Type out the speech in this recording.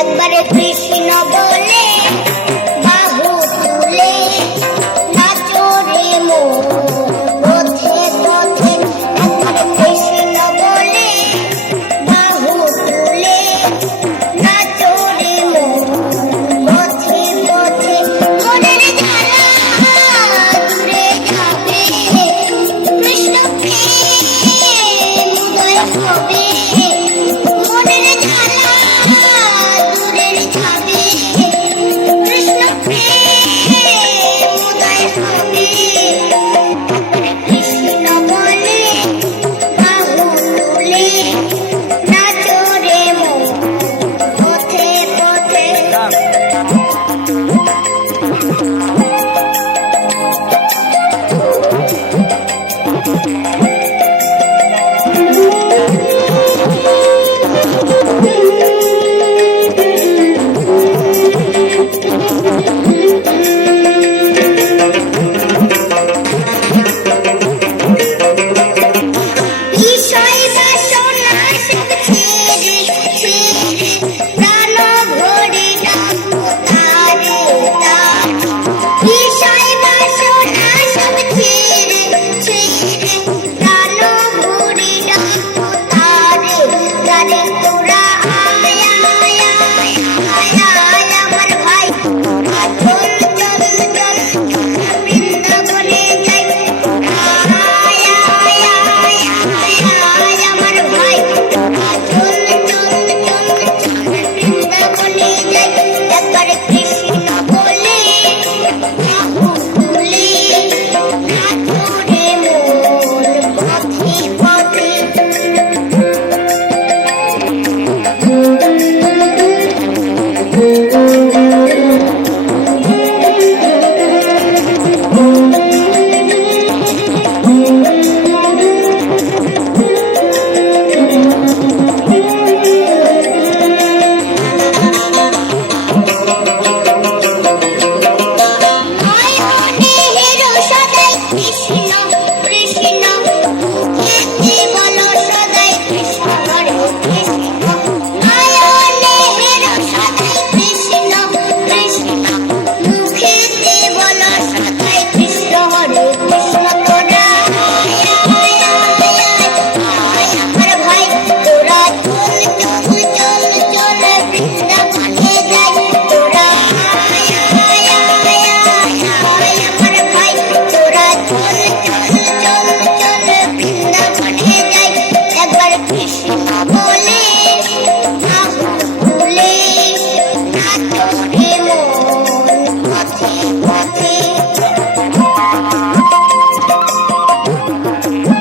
একবারে কৃষ্ণ বলে বাহু তুলে নাচো রে মন পথে পথে। একবারে কৃষ্ণ বলে বাহু তুলে নাচো রে মন পথে পথে। মনের জ্বালা দূরে যাবে, কৃষ্ণ প্রেম উদয় হবে। মনের জ্বালা দূরে যাবে, কৃষ্ণ প্রেম উদয় হবে। কৃষ্ণ বলে বাহু তুলে নাচো রে মন পথে পথে। বিষয় বাসনা সব ছেড়ে ছেড়ে প্রাণ ভরে ডাকো তারে তারে। বিষয় বাসনা সব ছেড়ে ছেড়ে প্রাণ ভরে ডাকো তারে তারে। তোরা আয় আয় আয় আয় আয় আমার ভাই, চল চল চল বৃন্দাবনে যাই। আয় আয় আয় আয় আয় আমার ভাই, চল চল চল বৃন্দাবনে যাই। একবার কৃষ্ণ বলে বাহু তুলে নাচো রে মন পথে পথে। নয়নেরও সদাই কৃষ্ণ কৃষ্ণ, মুখেতে বলো সদাই কৃষ্ণ হরে কৃষ্ণ। নয়নেরও সদাই কৃষ্ণ কৃষ্ণ, মুখেতে বলো সদাই কৃষ্ণ হরে কৃষ্ণ। তোরা আয় আয় আয় আয় আমার ভাই, তোরা চল চল চল চল বৃন্দাবনে যাই। তোরা আয় আয় আয় আয় আয় আমার ভাই, তোরা চল চল চল চল বৃন্দাবনে যাই। একবার কৃষ্ণ বলে বাহু তুলে নাচো